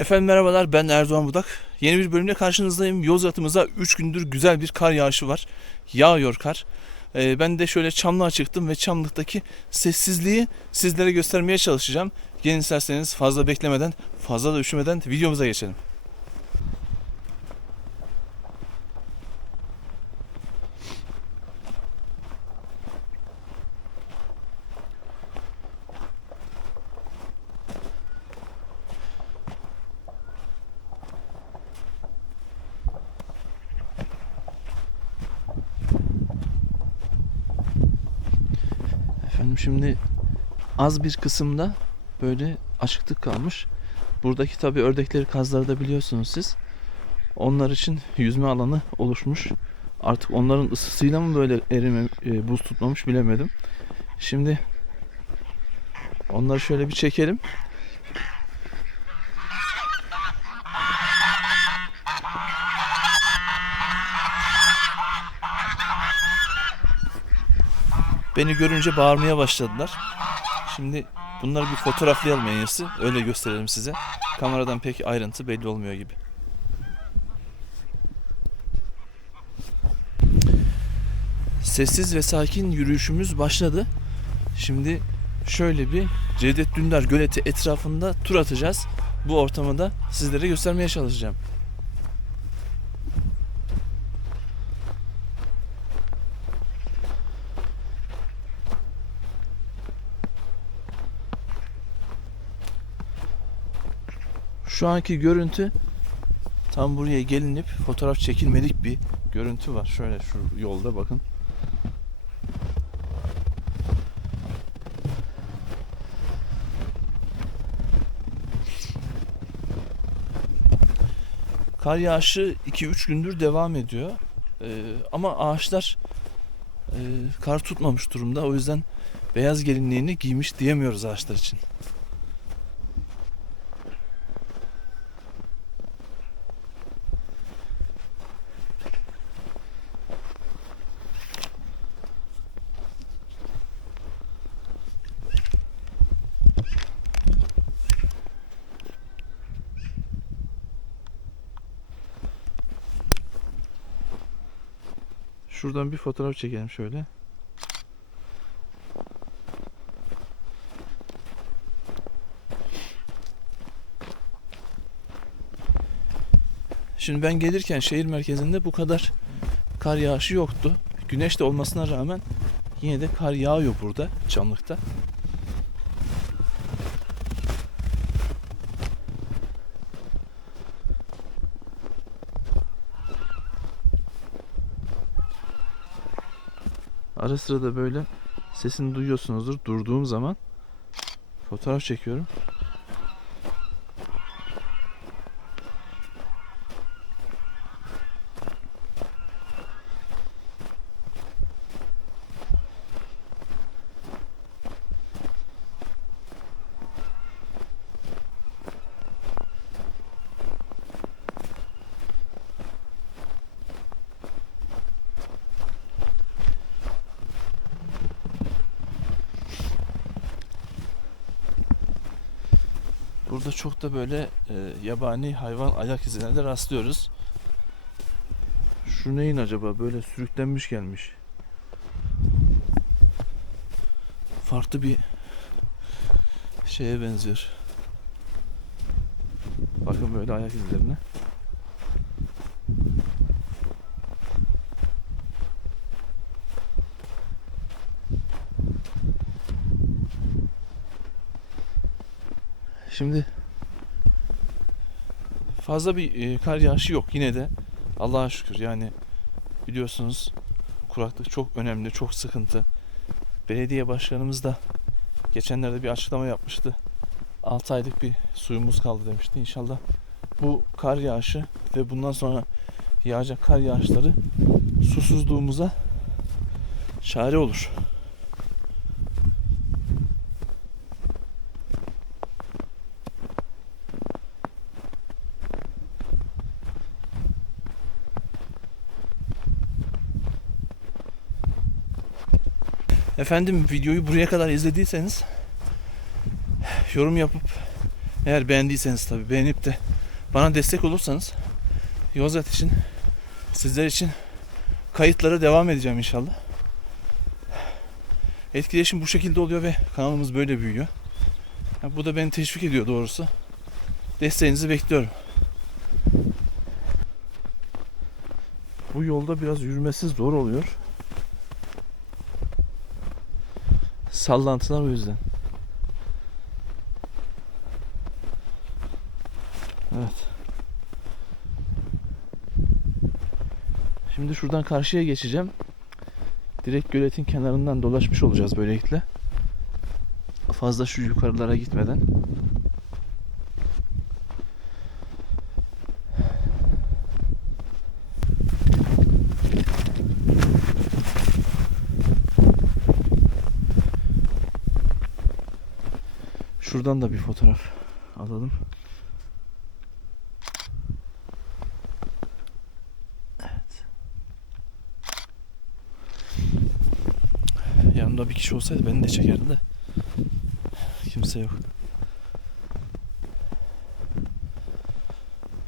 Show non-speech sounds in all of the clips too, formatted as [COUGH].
Efendim merhabalar ben Erdoğan Budak. Yeni bir bölümle karşınızdayım. Yozgat'ımıza 3 gündür güzel bir kar yağışı var. Yağıyor kar. Ee, ben de şöyle Çamlığa çıktım ve Çamlık'taki sessizliği sizlere göstermeye çalışacağım. Gelin isterseniz fazla beklemeden, fazla da üşümeden videomuza geçelim. Efendim şimdi az bir kısımda böyle açıklık kalmış. Buradaki tabi ördekleri kazları da biliyorsunuz siz. Onlar için yüzme alanı oluşmuş. Artık onların ısısıyla mı böyle erime, e, buz tutmamış bilemedim. Şimdi onları şöyle bir çekelim. Beni görünce bağırmaya başladılar. Şimdi bunları bir fotoğraflayalım en iyisi. Öyle gösterelim size. Kameradan pek ayrıntı belli olmuyor gibi. Sessiz ve sakin yürüyüşümüz başladı. Şimdi şöyle bir Cevdet Dündar Göleti etrafında tur atacağız. Bu ortamı da sizlere göstermeye çalışacağım. Şu anki görüntü tam buraya gelinip fotoğraf çekilmelik bir görüntü var. Şöyle şu yolda bakın. Kar yağışı 2-3 gündür devam ediyor. Ee, ama ağaçlar e, kar tutmamış durumda. O yüzden beyaz gelinliğini giymiş diyemiyoruz ağaçlar için. Şuradan bir fotoğraf çekelim şöyle. Şimdi ben gelirken şehir merkezinde bu kadar kar yağışı yoktu. Güneş de olmasına rağmen yine de kar yağıyor burada Çamlık'ta. Ara sıra da böyle sesini duyuyorsunuzdur durduğum zaman. Fotoğraf çekiyorum. Burada çok da böyle e, yabani hayvan ayak izine de rastlıyoruz. Şu neyin acaba? Böyle sürüklenmiş gelmiş. Farklı bir şeye benziyor. Bakın böyle ayak izlerine. Şimdi fazla bir e, kar yağışı yok yine de Allah'a şükür yani biliyorsunuz kuraklık çok önemli çok sıkıntı. Belediye başkanımız da geçenlerde bir açıklama yapmıştı. 6 aylık bir suyumuz kaldı demişti. İnşallah bu kar yağışı ve bundan sonra yağacak kar yağışları susuzluğumuza çare olur. Efendim videoyu buraya kadar izlediyseniz yorum yapıp Eğer beğendiyseniz tabii beğenip de bana destek olursanız Yozgat için sizler için kayıtlara devam edeceğim inşallah. Etkileşim bu şekilde oluyor ve kanalımız böyle büyüyor. Bu da beni teşvik ediyor doğrusu. Desteğinizi bekliyorum. Bu yolda biraz yürümesi zor oluyor. Sallantılar o yüzden. Evet. Şimdi şuradan karşıya geçeceğim. Direkt göletin kenarından dolaşmış olacağız böylelikle. Fazla şu yukarılara gitmeden. Şuradan da bir fotoğraf alalım. Yanımda bir kişi olsaydı beni de çekerdi de. Kimse yok.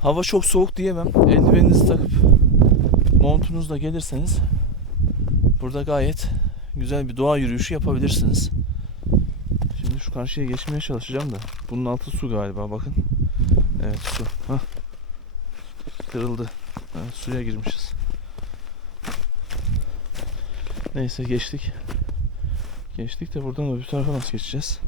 Hava çok soğuk diyemem. Eldiveninizi takıp montunuzla gelirseniz burada gayet güzel bir doğa yürüyüşü yapabilirsiniz. Karşıya geçmeye çalışacağım da. Bunun altı su galiba bakın. Evet su. Hah. Kırıldı. Evet, suya girmişiz. Neyse geçtik. Geçtik de buradan öbür tarafa nasıl geçeceğiz?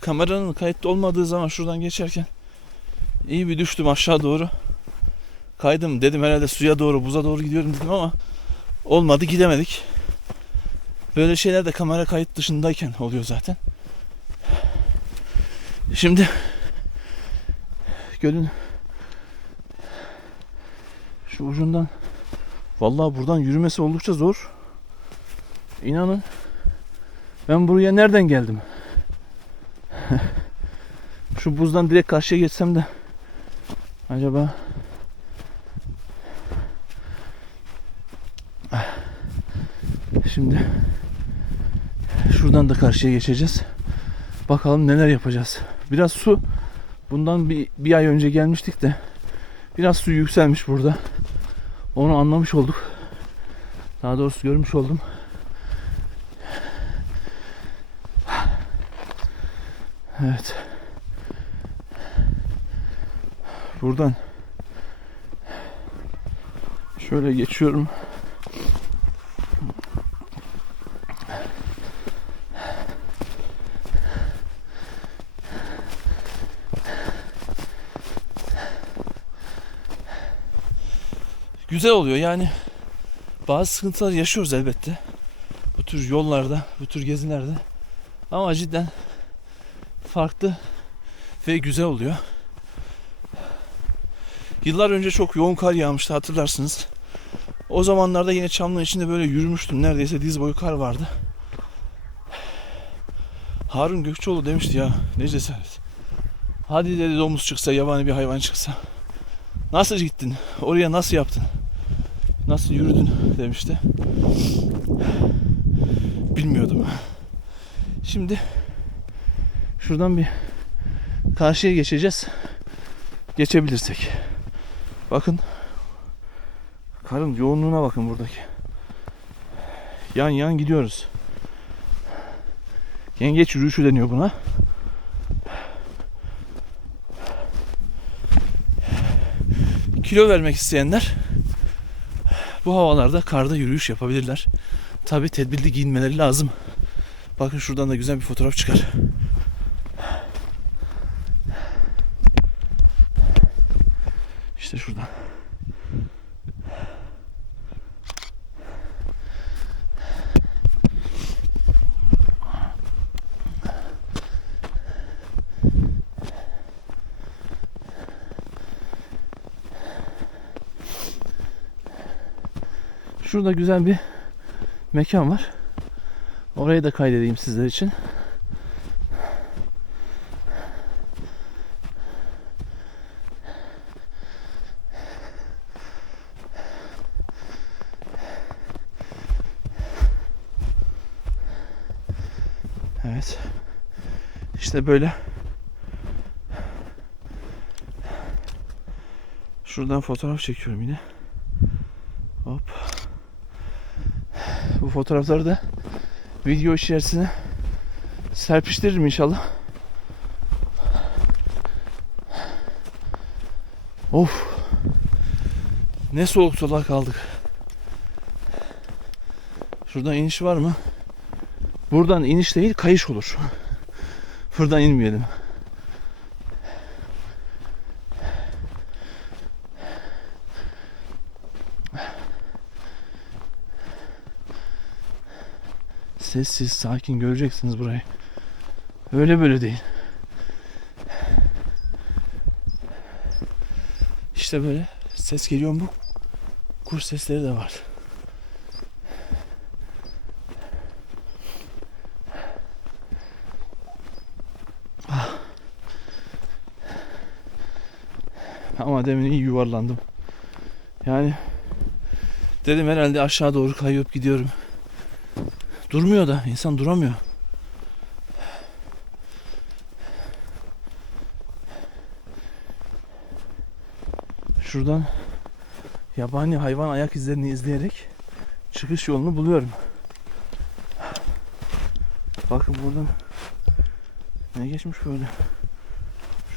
Kameranın kayıtlı olmadığı zaman şuradan geçerken iyi bir düştüm aşağı doğru. Kaydım dedim herhalde suya doğru buza doğru gidiyorum dedim ama olmadı gidemedik. Böyle şeyler de kamera kayıt dışındayken oluyor zaten. Şimdi gölün şu ucundan vallahi buradan yürümesi oldukça zor. İnanın ben buraya nereden geldim? [LAUGHS] Şu buzdan direkt karşıya geçsem de acaba Şimdi şuradan da karşıya geçeceğiz. Bakalım neler yapacağız. Biraz su bundan bir, bir ay önce gelmiştik de biraz su yükselmiş burada. Onu anlamış olduk. Daha doğrusu görmüş oldum. Evet. Buradan şöyle geçiyorum. Güzel oluyor yani bazı sıkıntılar yaşıyoruz elbette. Bu tür yollarda, bu tür gezilerde. Ama cidden farklı ve güzel oluyor. Yıllar önce çok yoğun kar yağmıştı hatırlarsınız. O zamanlarda yine Çamlı'nın içinde böyle yürümüştüm. Neredeyse diz boyu kar vardı. Harun Gökçeoğlu demişti ya ne cesaret. Hadi dedi domuz çıksa, yabani bir hayvan çıksa. Nasıl gittin? Oraya nasıl yaptın? Nasıl yürüdün demişti. Bilmiyordum. Şimdi şuradan bir karşıya geçeceğiz. Geçebilirsek. Bakın karın yoğunluğuna bakın buradaki. Yan yan gidiyoruz. Yengeç yürüyüşü deniyor buna. Kilo vermek isteyenler bu havalarda karda yürüyüş yapabilirler. Tabi tedbirli giyinmeleri lazım. Bakın şuradan da güzel bir fotoğraf çıkar. İşte şuradan. Şurada güzel bir mekan var. Orayı da kaydedeyim sizler için. Evet. İşte böyle. Şuradan fotoğraf çekiyorum yine. Hop. Bu fotoğrafları da video içerisine serpiştiririm inşallah. Of. Ne soğuk sola kaldık. Şuradan iniş var mı? Buradan iniş değil kayış olur. Buradan inmeyelim. Sessiz, sakin göreceksiniz burayı. Öyle böyle değil. İşte böyle ses geliyor mu? Kuş sesleri de var. Ah. Ama demin iyi yuvarlandım. Yani dedim herhalde aşağı doğru kayıp gidiyorum. Durmuyor da insan duramıyor. Şuradan yabani hayvan ayak izlerini izleyerek çıkış yolunu buluyorum. Bakın buradan ne geçmiş böyle.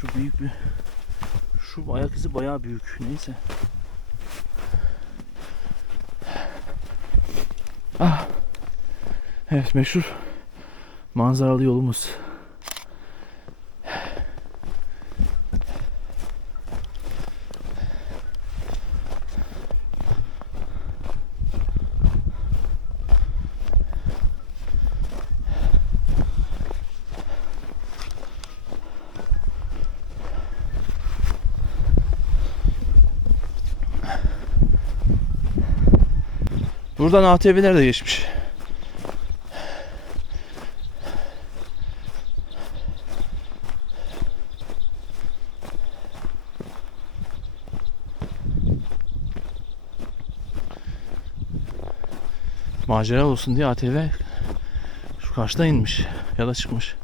Şu büyük bir şu ayak izi bayağı büyük. Neyse. Ah. Evet meşhur manzaralı yolumuz. Buradan ATV'ler de geçmiş. Macera olsun diye ATV şu karşıda inmiş ya da çıkmış.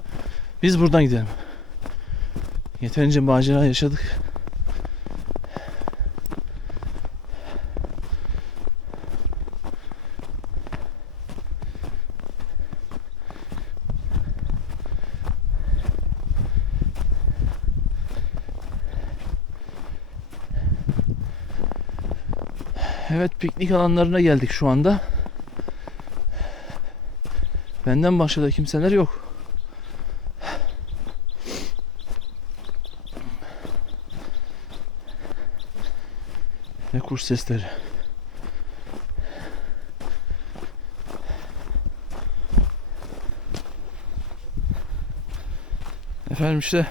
Biz buradan gidelim. Yeterince macera yaşadık. Evet piknik alanlarına geldik şu anda. Benden başka da kimseler yok. Ne kuş sesleri. Efendim işte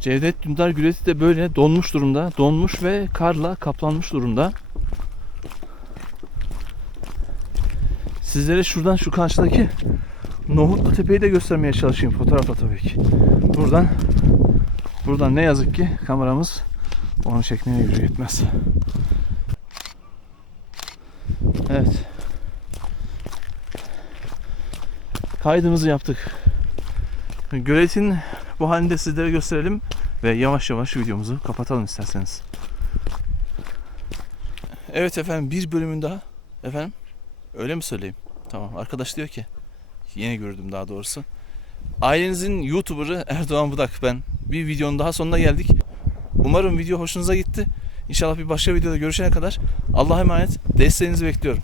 Cevdet Dündar Gületi de böyle donmuş durumda. Donmuş ve karla kaplanmış durumda. Sizlere şuradan şu karşıdaki Nohutlu Tepe'yi de göstermeye çalışayım fotoğrafla tabii ki. Buradan buradan ne yazık ki kameramız onu çekmeye gücü yetmez. Evet. Kaydımızı yaptık. Göletin bu halinde sizlere gösterelim ve yavaş yavaş videomuzu kapatalım isterseniz. Evet efendim bir bölümün daha. Efendim? Öyle mi söyleyeyim? Tamam. Arkadaş diyor ki yeni gördüm daha doğrusu. Ailenizin YouTuber'ı Erdoğan Budak ben. Bir videonun daha sonuna geldik. Umarım video hoşunuza gitti. İnşallah bir başka videoda görüşene kadar Allah'a emanet. Desteğinizi bekliyorum.